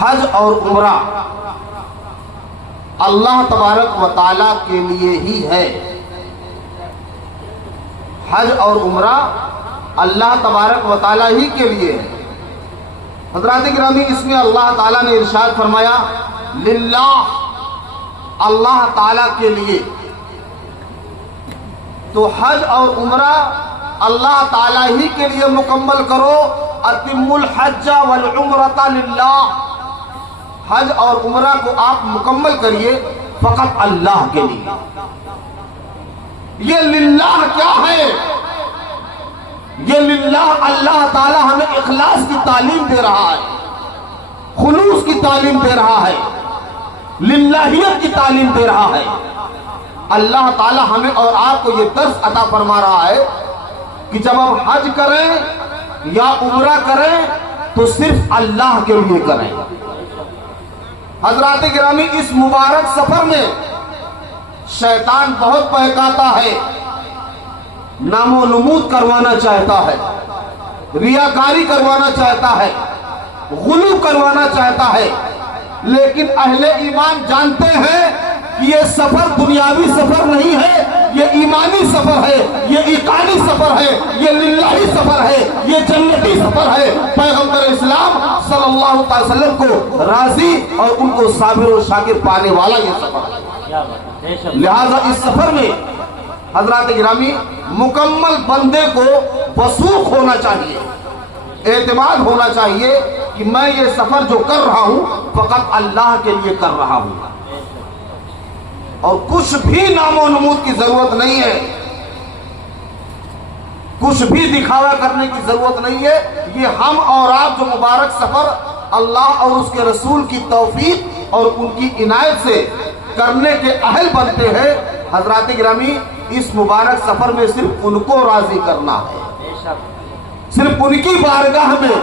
حج اور عمرہ اللہ تبارک و تعالیٰ کے لیے ہی ہے۔ حج اور عمرہ اللہ تبارک و تعالیٰ ہی کے لیے ہے۔ حضرات گرامی، اس میں اللہ تعالیٰ نے ارشاد فرمایا للہ، اللہ تعالیٰ کے لیے۔ تو حج اور عمرہ اللہ تعالیٰ ہی کے لیے مکمل کرو۔ اتم الحج والعمرۃ للہ، حج اور عمرہ کو آپ مکمل کریے فقط اللہ کے لیے۔ یہ للہ کیا ہے؟ یہ للہ اللہ تعالیٰ ہمیں اخلاص کی تعلیم دے رہا ہے، خلوص کی تعلیم دے رہا ہے، للہیت کی تعلیم دے رہا ہے۔ اللہ تعالیٰ ہمیں اور آپ کو یہ درس عطا فرما رہا ہے کہ جب ہم حج کریں یا عمرہ کریں تو صرف اللہ کے لیے کریں۔ حضرات گرامی، اس مبارک سفر میں شیطان بہت بہکاتا ہے، نام و نمود کروانا چاہتا ہے، ریاکاری کروانا چاہتا ہے، غلو کروانا چاہتا ہے، لیکن اہل ایمان جانتے ہیں کہ یہ سفر دنیاوی سفر نہیں ہے، یہ ایمانی سفر ہے، یہ عقائدی سفر ہے، یہ للہی سفر ہے، یہ جنتی سفر ہے۔ پیغمبر اسلام صلی اللہ علیہ وسلم کو راضی اور ان کو صابر و شاکر پانے والا یہ سفر ہے۔ لہذا اس سفر میں حضرات گرامی مکمل بندے کو وثوق ہونا چاہیے، اعتماد ہونا چاہیے کہ میں یہ سفر جو کر رہا ہوں فقط اللہ کے لیے کر رہا ہوں، اور کچھ بھی نام و نمود کی ضرورت نہیں ہے، کچھ بھی دکھاوا کرنے کی ضرورت نہیں ہے۔ یہ ہم اور آپ جو مبارک سفر اللہ اور اس کے رسول کی توفیق اور ان کی عنایت سے کرنے کے اہل بنتے ہیں۔ حضرات گرامی، اس مبارک سفر میں صرف ان کو راضی کرنا ہے، صرف ان کی بارگاہ میں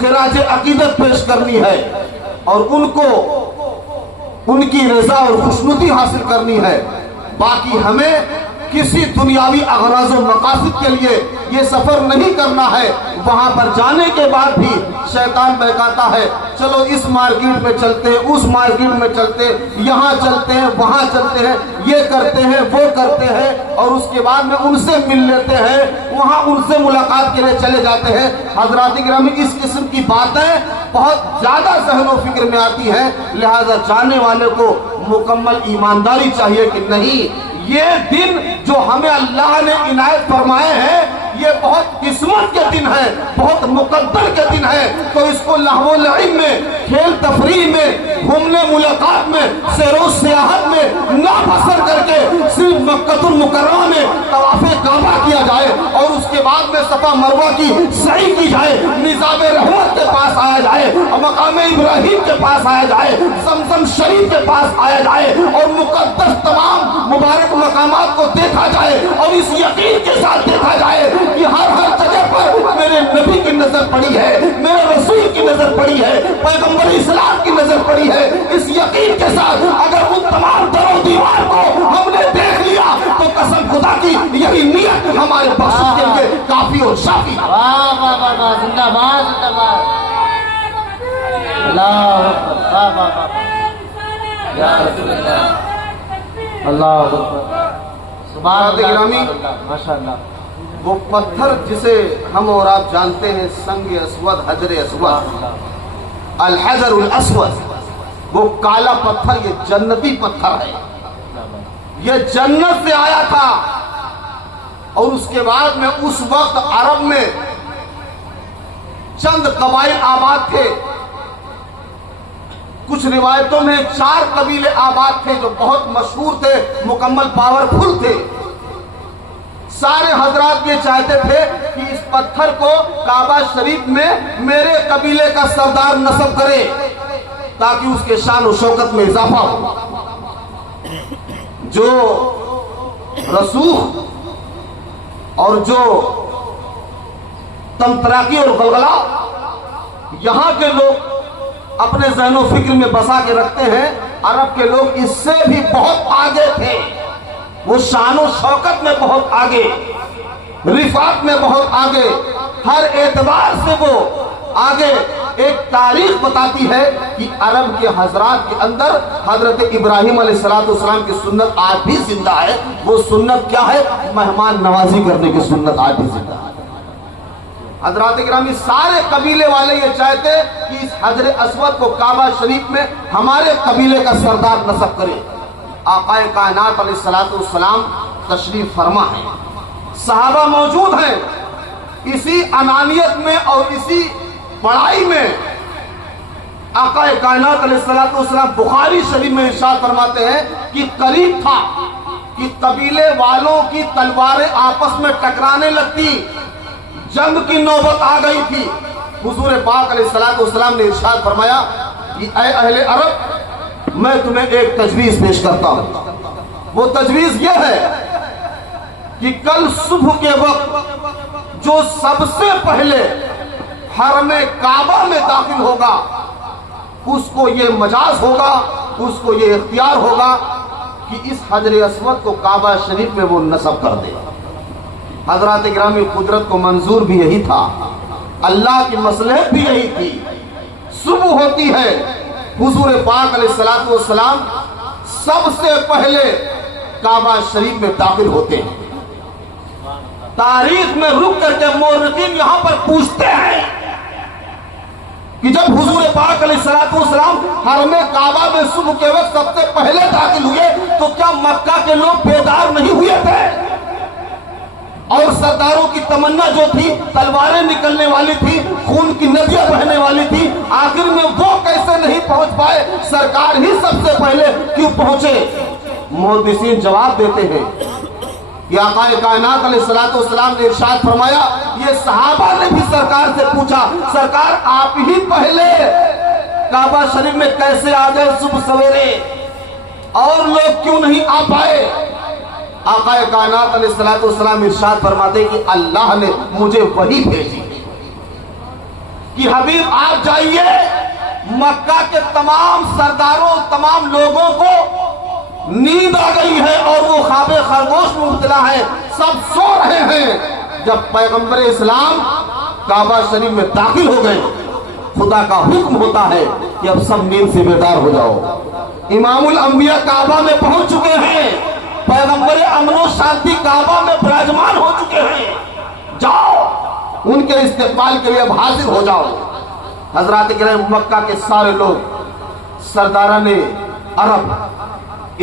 خراج عقیدت پیش کرنی ہے، اور ان کو ان کی رضا اور خوشنودی حاصل کرنی ہے۔ باقی ہمیں کسی دنیاوی اغراض و مقاصد کے لیے یہ سفر نہیں کرنا ہے۔ وہاں پر جانے کے بعد بھی شیطان بہکاتا ہے، چلو اس مارکیٹ میں چلتے ہیں، اس مارکیٹ میں چلتے ہیں، یہاں چلتے ہیں، وہاں چلتے ہیں، یہ کرتے ہیں، وہ کرتے ہیں، اور اس کے بعد میں ان سے مل لیتے ہیں، وہاں ان سے ملاقات کے لیے چلے جاتے ہیں۔ حضرات گرامی، اس قسم کی باتیں بہت زیادہ ذہن و فکر میں آتی ہیں، لہذا جانے والے کو مکمل ایمانداری چاہیے کہ نہیں، یہ دن جو ہمیں اللہ نے عنایت فرمائے ہیں یہ بہت قسمت کے دن ہے، بہت مقدر کے دن ہے، تو اس کو لہو و لعب میں، کھیل تفریح میں، گھومنے ملاقات میں، سیر و سیاحت میں نہ بسر کر کے صرف مکہ المکرمہ میں طواف کعبہ کیا جائے، اور اس کے بعد میں صفا مروہ کی سعی کی جائے، نظام رحمت کے پاس آیا جائے، مقام ابراہیم کے پاس آیا جائے، زمزم شریف کے پاس آیا جائے، اور مقدس تمام مبارک مقامات کو دیکھا جائے، اور اس یقین کے ساتھ دیکھا جائے کہ ہر جگہ پر میرے نبی کی نظر پڑی ہے، میرے رسول کی نظر پڑی ہے، پیغمبر اسلام کی نظر پڑی ہے۔ اس یقین کے ساتھ اگر ان تمام در و دیوار کو ہم نے دیکھ لیا تو قسم خدا کی یہی نیت ہمارے بخشش کے لیے کافی اور شافی ہے۔ واہ واہ واہ واہ، زندہ باد زندہ باد، اللہ اکبر، واہ واہ واہ، یا رسول اللہ، اللہ اکبر، سبحان اللہ، ماشاءاللہ۔ وہ پتھر جسے ہم اور آپ جانتے ہیں، سنگ اسود، حجر اسود، الحجر الاسود، وہ کالا پتھر، یہ جنتی پتھر ہے، یہ جنت سے آیا تھا، اور اس کے بعد میں اس وقت عرب میں چند قبائل آباد تھے، کچھ روایتوں میں 4 قبیلے آباد تھے جو بہت مشہور تھے، مکمل پاورفل تھے۔ سارے حضرات یہ چاہتے تھے کہ اس پتھر کو کعبہ شریف میں میرے قبیلے کا سردار نصب کرے تاکہ اس کے شان و شوکت میں اضافہ ہو۔ جو رسوخ اور جو تمتراکی اور غلغلہ یہاں کے لوگ اپنے ذہن و فکر میں بسا کے رکھتے ہیں، عرب کے لوگ اس سے بھی بہت آگے تھے، وہ شان و شوکت میں بہت آگے، رفعت میں بہت آگے، ہر اعتبار سے وہ آگے ایک تاریخ بتاتی ہے کہ عرب کے حضرات کے اندر حضرت ابراہیم علیہ السلام کی سنت آج بھی زندہ ہے۔ وہ سنت کیا ہے؟ مہمان نوازی کرنے کی سنت آج بھی زندہ ہے۔ حضرات گرامی، سارے قبیلے والے یہ چاہتے کہ اس حجر اسود کو کعبہ شریف میں ہمارے قبیلے کا سردار نصب کرے۔ آقا کائنات علیہ السلام تشریف فرما ہے، صحابہ موجود ہیں، اسی انانیت میں اور اسی بڑائی میں آقا کائنات علیہ السلام بخاری شریف میں ارشاد فرماتے ہیں کہ قریب تھا کہ قبیلے والوں کی تلواریں آپس میں ٹکرانے لگتی، جنگ کی نوبت آ گئی تھی۔ حضور پاک علیہ السلام نے ارشاد فرمایا کہ اے اہل عرب، میں تمہیں ایک تجویز پیش کرتا ہوں۔ وہ تجویز یہ ہے کہ کل صبح کے وقت جو سب سے پہلے حرم کعبہ میں داخل ہوگا اس کو یہ مجاز ہوگا، اس کو یہ اختیار ہوگا کہ اس حجر اسود کو کعبہ شریف میں وہ نصب کر دے۔ حضرات گرامی، قدرت کو منظور بھی یہی تھا، اللہ کی مصلحت بھی یہی تھی۔ صبح ہوتی ہے، حضور پاک علیہ السلام سب سے پہلے کعبہ شریف میں داخل ہوتے ہیں۔ تاریخ میں رک کر کے مورخین یہاں پر پوچھتے ہیں کہ جب حضور پاک علیہ السلام حرم کعبہ میں صبح کے وقت سب سے پہلے داخل ہوئے تو کیا مکہ کے لوگ بیدار نہیں ہوئے تھے؟ اور سرداروں کی تمنا جو تھی، تلواریں نکلنے والی تھی، خون کی ندیاں بہنے والی تھی، آخر میں وہ کیسے نہیں پہنچ پائے؟ سرکار ہی سب سے پہلے کیوں پہنچے؟ محدثین جواب دیتے ہیں کہ آقا کائنات علیہ السلام نے ارشاد فرمایا، یہ صحابہ نے بھی سرکار سے پوچھا، سرکار آپ ہی پہلے کعبہ شریف میں کیسے آ گئے صبح سویرے، اور لوگ کیوں نہیں آ پائے؟ آقا کائنات علیہ السلام ارشاد فرماتے کہ اللہ نے مجھے وحی بھیجی کہ حبیب آپ جائیے، مکہ کے تمام سرداروں، تمام لوگوں کو نیند آ گئی ہے اور وہ خواب خرگوش میں مبتلا ہے، سب سو رہے ہیں۔ جب پیغمبر اسلام کعبہ شریف میں داخل ہو گئے، خدا کا حکم ہوتا ہے کہ اب سب نیند سے بیدار ہو جاؤ۔ امام الانبیاء کعبہ میں پہنچ چکے ہیں، پیغمبر امن و شانتی کعبہ میں براجمان ہو چکے ہیں، جاؤ ان کے استقبال کے لیے اب حاضر ہو جاؤ۔ حضرات کرام، مکہ کے سارے لوگ، سرداران عرب،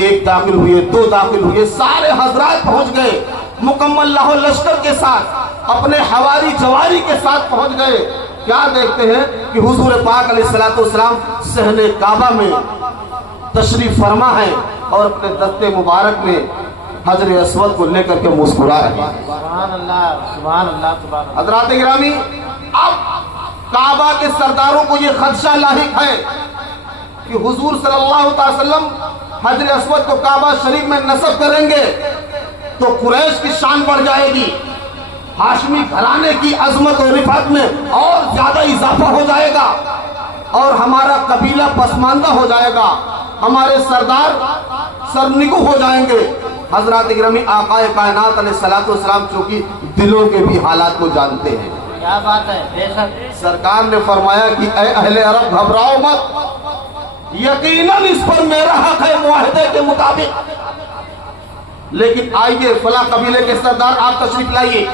ایک داخل ہوئے، دو داخل ہوئے، سارے حضرات پہنچ گئے، مکمل لاہو لشکر کے ساتھ، اپنے حواری جواری کے ساتھ پہنچ گئے۔ کیا دیکھتے ہیں کہ حضور پاک علیہ السلام صحن کعبہ میں تشریف فرما ہے اور اپنے دستے مبارک میں حجر اسود کو لے کر کے مسکرا رہے ہیں۔ سبحان اللہ، سبحان اللہ، سبحان اللہ۔ حضرات گرامی، اب کعبہ کے سرداروں کو یہ خدشہ لاحق ہے کہ حضور صلی اللہ علیہ وسلم حجر اسود کو کعبہ شریف میں نصب کریں گے تو قریش کی شان بڑھ جائے گی، ہاشمی گھرانے کی عظمت و رفعت میں اور زیادہ اضافہ ہو جائے گا، اور ہمارا قبیلہ پسماندہ ہو جائے گا، ہمارے سردار سرنگو ہو جائیں گے۔ حضرات گرامی، آقا کائنات علیہ السلام چونکہ دلوں کے بھی حالات کو جانتے ہیں، کیا بات ہے، بے شک۔ سرکار نے فرمایا کہ اے اہل عرب، گھبراؤ مت، یقیناً اس پر میرا حق ہے معاہدے کے مطابق، لیکن آئیے فلاں قبیلے کے سردار آپ تشریف لائیے،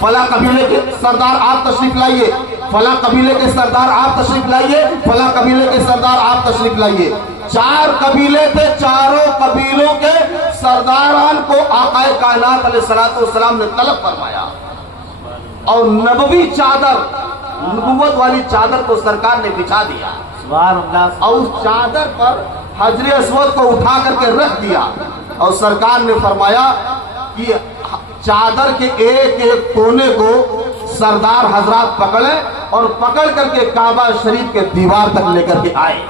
فلاں قبیلے کے سردار آپ تشریف لائیے، فلاں قبیلے کے سردار آپ تشریف لائیے، فلاں قبیلے کے سردار آپ تشریف لائیے۔ 4 قبیلے تھے، چاروں قبیلوں کے سرداران کو آقا کائنات علیہ السلام نے طلب فرمایا، اور نبوی چادر، نبوت والی چادر کو سرکار نے بچھا دیا، سبحان اللہ، اور اس چادر پر حجر اسود کو اٹھا کر کے رکھ دیا، اور سرکار نے فرمایا کہ چادر کے ایک ایک کونے کو سردار حضرات پکڑیں اور پکڑ کر کے کعبہ شریف کے دیوار تک لے کر کے آئے۔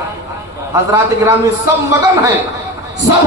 حضرات گرامی، سب مگن ہیں، سب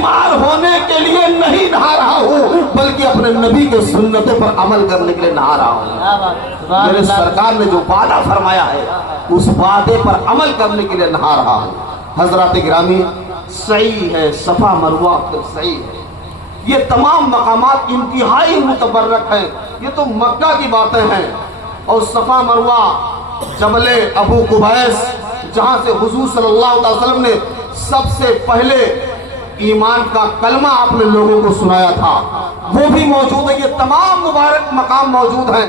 بیمار ہونے کے لیے نہیں نہا رہا ہوں بلکہ اپنے نبی کے سنتوں پر عمل کرنے کے لیے نہا رہا ہوں۔ میرے سرکار نے جو وعدہ فرمایا ہے اس وعدے پر عمل کرنے کے لیے نہا رہا ہوں۔ حضرات گرامی، صحیح ہے، صفا مروہ صحیح ہے، یہ تمام مقامات انتہائی متبرک ہیں، یہ تو مکہ کی باتیں ہیں۔ اور صفا مروہ جبل ابو قبیس جہاں سے حضور صلی اللہ علیہ وسلم نے سب سے پہلے ایمان کا کلمہ آپ نے لوگوں کو سنایا تھا، وہ بھی موجود ہے۔ یہ تمام مبارک مقام موجود ہیں۔